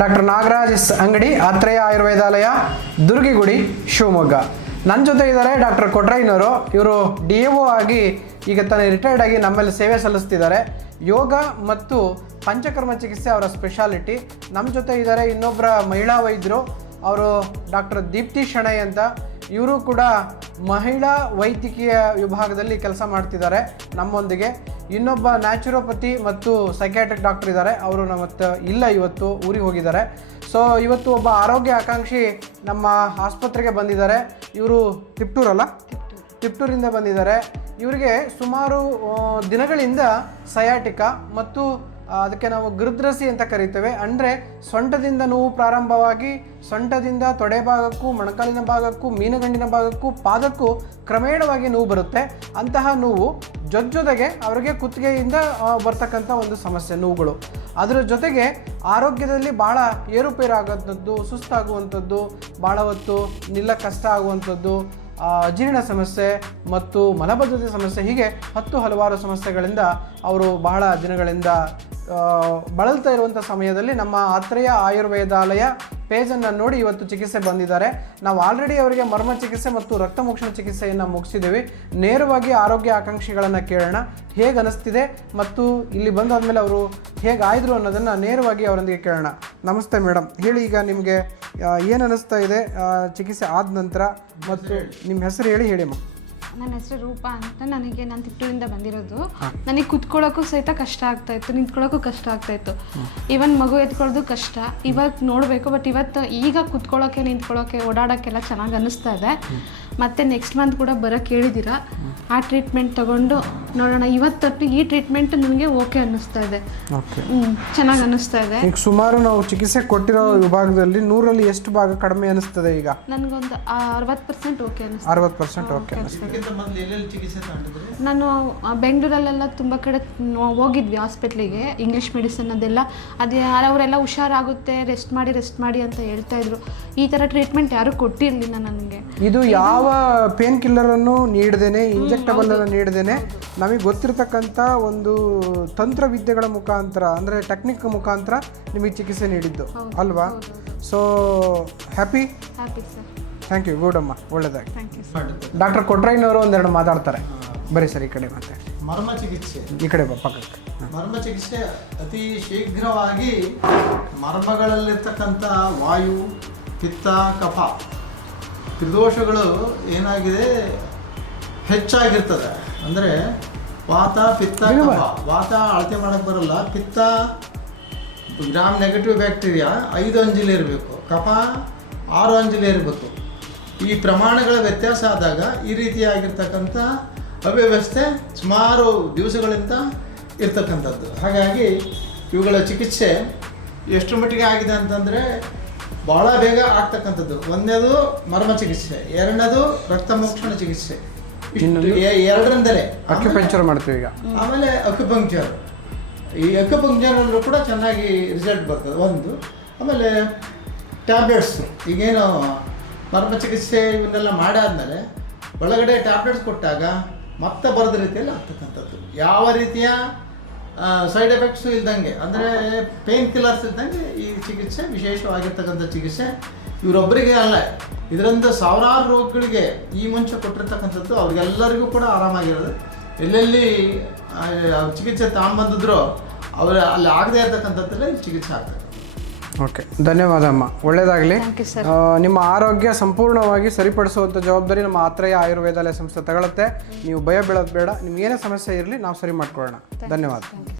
Doctor Nagaraj S ಅಂಗಡಿ, ಆತ್ರೇಯ ಆಯುರ್ವೇದಾಲಯ, ದುರ್ಗಿಗುಡಿ, ಶಿವಮೊಗ್ಗ. ನನ್ನ ಜೊತೆ ಇದ್ದಾರೆ ಡಾಕ್ಟರ್ ಕೊಟ್ರಯ್ಯನವರು. ಇವರು DAO ಆಗಿ ಈಗ ತಾನೇ ರಿಟೈರ್ಡ್ ಆಗಿ ನಮ್ಮಲ್ಲಿ ಸೇವೆ ಸಲ್ಲಿಸ್ತಿದ್ದಾರೆ. ಯೋಗ ಮತ್ತು ಪಂಚಕರ್ಮ ಚಿಕಿತ್ಸೆ ಅವರ ಸ್ಪೆಷಾಲಿಟಿ. ನಮ್ಮ ಜೊತೆ ಇದ್ದಾರೆ ಇನ್ನೊಬ್ಬರ ಮಹಿಳಾ ವೈದ್ಯರು, ಅವರು ಡಾಕ್ಟರ್ ದೀಪ್ತಿ ಶೆಣೈ ಅಂತ. ಇವರು ಕೂಡ ಮಹಿಳಾ ವೈದ್ಯಕೀಯ ವಿಭಾಗದಲ್ಲಿ ಕೆಲಸ ಮಾಡ್ತಿದ್ದಾರೆ ನಮ್ಮೊಂದಿಗೆ. ಇನ್ನೊಬ್ಬ ನ್ಯಾಚುರೋಪತಿ ಮತ್ತು ಸೈಕ್ಯಾಟ್ರಿಕ್ ಡಾಕ್ಟರ್ ಇದ್ದಾರೆ, ಅವರು ನಮ್ಮ ಇಲ್ಲ, ಇವತ್ತು ಊರಿಗೆ ಹೋಗಿದ್ದಾರೆ. ಸೊ ಇವತ್ತು ಒಬ್ಬ ಆರೋಗ್ಯ ಆಕಾಂಕ್ಷಿ ನಮ್ಮ ಆಸ್ಪತ್ರೆಗೆ ಬಂದಿದ್ದಾರೆ. ಇವರು ತಿಪ್ಟೂರಿಂದ ಬಂದಿದ್ದಾರೆ. ಇವರಿಗೆ ಸುಮಾರು ದಿನಗಳಿಂದ ಸಯಾಟಿಕಾ ಮತ್ತು ಅದಕ್ಕೆ ನಾವು ಗೃದ್ರಸಿ ಅಂತ ಕರಿತೇವೆ. ಅಂದರೆ ಸೊಂಟದಿಂದ ನೋವು ಪ್ರಾರಂಭವಾಗಿ ಸೊಂಟದಿಂದ ತೊಡೆ ಭಾಗಕ್ಕೂ, ಮೊಣಕಾಲಿನ ಭಾಗಕ್ಕೂ, ಮೀನುಗಂಡಿನ ಭಾಗಕ್ಕೂ, ಪಾದಕ್ಕೂ ಕ್ರಮೇಣವಾಗಿ ನೋವು ಬರುತ್ತೆ. ಅಂತಹ ನೋವು ಜೊತೆಗೆ ಅವರಿಗೆ ಕುತ್ತಿಗೆಯಿಂದ ಬರ್ತಕ್ಕಂಥ ಒಂದು ಸಮಸ್ಯೆ ನೋವುಗಳು. ಅದರ ಜೊತೆಗೆ ಆರೋಗ್ಯದಲ್ಲಿ ಭಾಳ ಏರುಪೇರು ಆಗೋಂಥದ್ದು, ಸುಸ್ತಾಗುವಂಥದ್ದು, ಭಾಳ ಹೊತ್ತು ನಿಲ್ಲಕ್ಕೆ ಕಷ್ಟ ಆಗುವಂಥದ್ದು, ಅಜೀರ್ಣ ಸಮಸ್ಯೆ ಮತ್ತು ಮಲಬದ್ಧತೆ ಸಮಸ್ಯೆ, ಹೀಗೆ ಹಲವಾರು ಸಮಸ್ಯೆಗಳಿಂದ ಅವರು ಬಹಳ ದಿನಗಳಿಂದ ಬಳಲ್ತಾ ಇರುವಂಥ ಸಮಯದಲ್ಲಿ ನಮ್ಮ ಆತ್ರೇಯ ಆಯುರ್ವೇದಾಲಯ ಪೇಜನ್ನು ನೋಡಿ ಇವತ್ತು ಚಿಕಿತ್ಸೆ ಬಂದಿದ್ದಾರೆ. ನಾವು ಆಲ್ರೆಡಿ ಅವರಿಗೆ ಮರ್ಮ ಚಿಕಿತ್ಸೆ ಮತ್ತು ರಕ್ತಮೋಕ್ಷಣ ಚಿಕಿತ್ಸೆಯನ್ನು ಮುಗಿಸಿದ್ದೀವಿ. ನೇರವಾಗಿ ಆರೋಗ್ಯ ಆಕಾಂಕ್ಷಿಗಳನ್ನು ಕೇಳೋಣ, ಹೇಗೆ ಅನಿಸ್ತಿದೆ ಮತ್ತು ಇಲ್ಲಿ ಬಂದಾದಮೇಲೆ ಅವರು ಹೇಗಾಯಿದ್ರು ಅನ್ನೋದನ್ನು ನೇರವಾಗಿ ಅವರೊಂದಿಗೆ ಕೇಳೋಣ. ನಮಸ್ತೆ ಮೇಡಮ್, ಹೇಳಿ, ಈಗ ನಿಮಗೆ ಏನು ಅನ್ನಿಸ್ತಾ ಇದೆ ಚಿಕಿತ್ಸೆ ಆದ ನಂತರ? ಮತ್ತು ನಿಮ್ಮ ಹೆಸರು ಹೇಳಿ ಅಮ್ಮ. ನನ್ನ ಹೆಸರು ರೂಪಾ ಅಂತ. ನಾನು ತಿಪ್ಟೂರಿಂದ ಬಂದಿರೋದು. ನನಗೆ ಕುತ್ಕೊಳ್ಳೋಕ್ಕೂ ಸಹಿತ ಕಷ್ಟ ಆಗ್ತಾಯಿತ್ತು, ನಿಂತ್ಕೊಳ್ಳೋಕ್ಕೂ ಕಷ್ಟ ಆಗ್ತಾಯಿತ್ತು. ಈವನ್ ಮಗು ಎತ್ಕೊಳ್ಳೋದು ಕಷ್ಟ. ಇವತ್ತು ನೋಡಬೇಕು, ಬಟ್ ಈಗ ಕುತ್ಕೊಳ್ಳೋಕ್ಕೆ, ನಿಂತ್ಕೊಳ್ಳೋಕ್ಕೆ, ಓಡಾಡೋಕ್ಕೆಲ್ಲ ಚೆನ್ನಾಗಿ ಅನ್ನಿಸ್ತಾ ಇದೆ. ಮತ್ತು ನೆಕ್ಸ್ಟ್ ಮಂತ್ ಕೂಡ ಬರೋಕ್ಕೆ ಹೇಳಿದ್ದೀರಾ. ಆ ಟ್ರೀಟ್ಮೆಂಟ್ ತೊಗೊಂಡು ನೋಡೋಣ. ಇವತ್ತು ಈ ಟ್ರೀಟ್ಮೆಂಟ್ ನನಗೆ ಓಕೆ ಅನ್ನಿಸ್ತಾ ಇದೆ, ಚೆನ್ನಾಗಿ ಅನ್ನಿಸ್ತಾ ಇದೆ. ಈಗ ಸುಮಾರು ನಾವು ಚಿಕಿತ್ಸೆ ಕೊಟ್ಟಿರೋ ವಿಭಾಗದಲ್ಲಿ 100ರಲ್ಲಿ ಎಷ್ಟು ಭಾಗ ಕಡಿಮೆ ಅನ್ನಿಸ್ತದೆ? ಈಗ ನನಗೊಂದು 60% ಓಕೆ ಅನ್ನಿಸ್ತಾ. 60% ಓಕೆ ಅನ್ನಿಸ್ತದೆ. ನಾನು ಬೆಂಗಳೂರಲ್ಲೆಲ್ಲ ತುಂಬ ಕಡೆ ಹೋಗಿದ್ವಿ ಹಾಸ್ಪಿಟ್ಲಿಗೆ, ಇಂಗ್ಲೀಷ್ ಮೆಡಿಸಿನ್ ಅದೆಲ್ಲ. ಅವರೆಲ್ಲ ಹುಷಾರಾಗುತ್ತೆ, ರೆಸ್ಟ್ ಮಾಡಿ ಅಂತ ಹೇಳ್ತಾ ಇದ್ರು. ಈ ಥರ ಟ್ರೀಟ್ಮೆಂಟ್ ಯಾರೂ ಕೊಟ್ಟಿರಲಿಲ್ಲ ನನಗೆ. ಇದು ಯಾವ ಪೇನ್ ಕಿಲ್ಲರನ್ನು ನೀಡದೇನೆ, ಇಂಜೆಕ್ಟಬಲ್ ಅನ್ನು ನೀಡದೇನೆ, ನಮಗೆ ಗೊತ್ತಿರತಕ್ಕಂಥ ಒಂದು ತಂತ್ರವಿದ್ಯೆಗಳ ಮುಖಾಂತರ, ಅಂದರೆ ಟೆಕ್ನಿಕ್ ಮುಖಾಂತರ ನಿಮಗೆ ಚಿಕಿತ್ಸೆ ನೀಡಿದ್ದು ಅಲ್ವಾ? So happy sir. Thank you, good ಅಮ್ಮ, ಒಳ್ಳೆಯದಾಗಿ. ಡಾಕ್ಟರ್ ಕೊಟ್ರಯ್ಯನವರು ಒಂದೆರಡು ಮಾತಾಡ್ತಾರೆ. ಬರೀ ಸರ್ ಈ ಕಡೆ ಮತ್ತೆ ಮರ್ಮ ಚಿಕಿತ್ಸೆ, ಈ ಕಡೆ ಪಕ್ಕಕ್ಕೆ. ಮರ್ಮ ಚಿಕಿತ್ಸೆ ಅತಿ ಶೀಘ್ರವಾಗಿ ಮರ್ಮಗಳಲ್ಲಿರ್ತಕ್ಕಂಥ ವಾಯು, ಪಿತ್ತ, ಕಫ ತ್ರಿದೋಷಗಳು ಏನಾಗಿದೆ ಹೆಚ್ಚಾಗಿರ್ತದೆ. ಅಂದರೆ ವಾತ, ಪಿತ್ತ, ಕಫ. ವಾತ ಅಳತೆ ಮಾಡೋಕ್ಕೆ ಬರಲ್ಲ. ಪಿತ್ತ ಗ್ರಾಮ್ ನೆಗೆಟಿವ್ ಬ್ಯಾಕ್ಟೀರಿಯಾ 5 ಅಂಜಿಲೆ ಇರಬೇಕು, ಕಫ 6 ಅಂಜಿಲೆ ಇರಬೇಕು. ಈ ಪ್ರಮಾಣಗಳ ವ್ಯತ್ಯಾಸ ಆದಾಗ ಈ ರೀತಿಯಾಗಿರ್ತಕ್ಕಂಥ ಅವ್ಯವಸ್ಥೆ ಸುಮಾರು ದಿವಸಗಳಿಂದ ಇರ್ತಕ್ಕಂಥದ್ದು. ಹಾಗಾಗಿ ಇವುಗಳ ಚಿಕಿತ್ಸೆ ಎಷ್ಟು ಮಟ್ಟಿಗೆ ಆಗಿದೆ ಅಂತಂದರೆ ಭಾಳ ಬೇಗ ಆಗ್ತಕ್ಕಂಥದ್ದು. ಒಂದನೇದು ಮರ್ಮ ಚಿಕಿತ್ಸೆ, ಎರಡನೇದು ರಕ್ತಮೋಕ್ಷಣ ಚಿಕಿತ್ಸೆ. ಎರಡರಿಂದಲೇ ಅಕ್ಯುಪಂಕ್ಚರ್ ಮಾಡ್ತೀವಿ ಈಗ. ಆಮೇಲೆ ಅಕ್ಯುಪಂಕ್ಚರ್, ಈ ಅಕ್ಯುಪಂಕ್ಚರಲ್ಲೂ ಕೂಡ ಚೆನ್ನಾಗಿ ರಿಸಲ್ಟ್ ಬರ್ತದೆ ಒಂದು. ಆಮೇಲೆ ಟ್ಯಾಬ್ಲೆಟ್ಸ್, ಈಗೇನು ಮರ್ಮ ಚಿಕಿತ್ಸೆ ಇವನ್ನೆಲ್ಲ ಮಾಡಾದ್ಮೇಲೆ ಒಳಗಡೆ ಟ್ಯಾಬ್ಲೆಟ್ಸ್ ಕೊಟ್ಟಾಗ ಮತ್ತೆ ಬರದ ರೀತಿಯಲ್ಲಿ ಆಗ್ತಕ್ಕಂಥದ್ದು. ಯಾವ ರೀತಿಯ ಸೈಡ್ ಎಫೆಕ್ಟ್ಸು ಇಲ್ದಂಗೆ, ಅಂದರೆ ಪೇನ್ ಕಿಲ್ಲರ್ಸ್ ಇದ್ದಂಗೆ ಈ ಚಿಕಿತ್ಸೆ ವಿಶೇಷವಾಗಿರ್ತಕ್ಕಂಥ ಚಿಕಿತ್ಸೆ. ಇವರೊಬ್ಬರಿಗೆ ಅಲ್ಲ, ಇದರಿಂದ ಸಾವಿರಾರು ರೋಗಗಳಿಗೆ ಈ ಮುಂಚೆ ಕೊಟ್ಟಿರ್ತಕ್ಕಂಥದ್ದು ಅವ್ರಿಗೆಲ್ಲರಿಗೂ ಕೂಡ ಆರಾಮಾಗಿರೋದು. ಎಲ್ಲೆಲ್ಲಿ ಚಿಕಿತ್ಸೆ ತಗೊಂಬಂದಿದ್ರೋ ಅವರು ಅಲ್ಲಿ ಆಗದೇ ಇರ್ತಕ್ಕಂಥದ್ದಲ್ಲೇ ಚಿಕಿತ್ಸೆ ಆಗ್ತದೆ. ಓಕೆ, ಧನ್ಯವಾದ ಅಮ್ಮ, ಒಳ್ಳೆಯದಾಗಲಿ. ನಿಮ್ಮ ಆರೋಗ್ಯ ಸಂಪೂರ್ಣವಾಗಿ ಸರಿಪಡಿಸುವಂಥ ಜವಾಬ್ದಾರಿ ನಮ್ಮ ಆತ್ರೇಯ ಆಯುರ್ವೇದಾಲಯ ಸಂಸ್ಥೆ ತಗೊಳುತ್ತೆ. ನೀವು ಭಯ ಬೀಳೋದು ಬೇಡ. ನಿಮ್ಗೇನೇ ಸಮಸ್ಯೆ ಇರಲಿ, ನಾವು ಸರಿ ಮಾಡ್ಕೊಳ್ಳೋಣ. ಧನ್ಯವಾದ.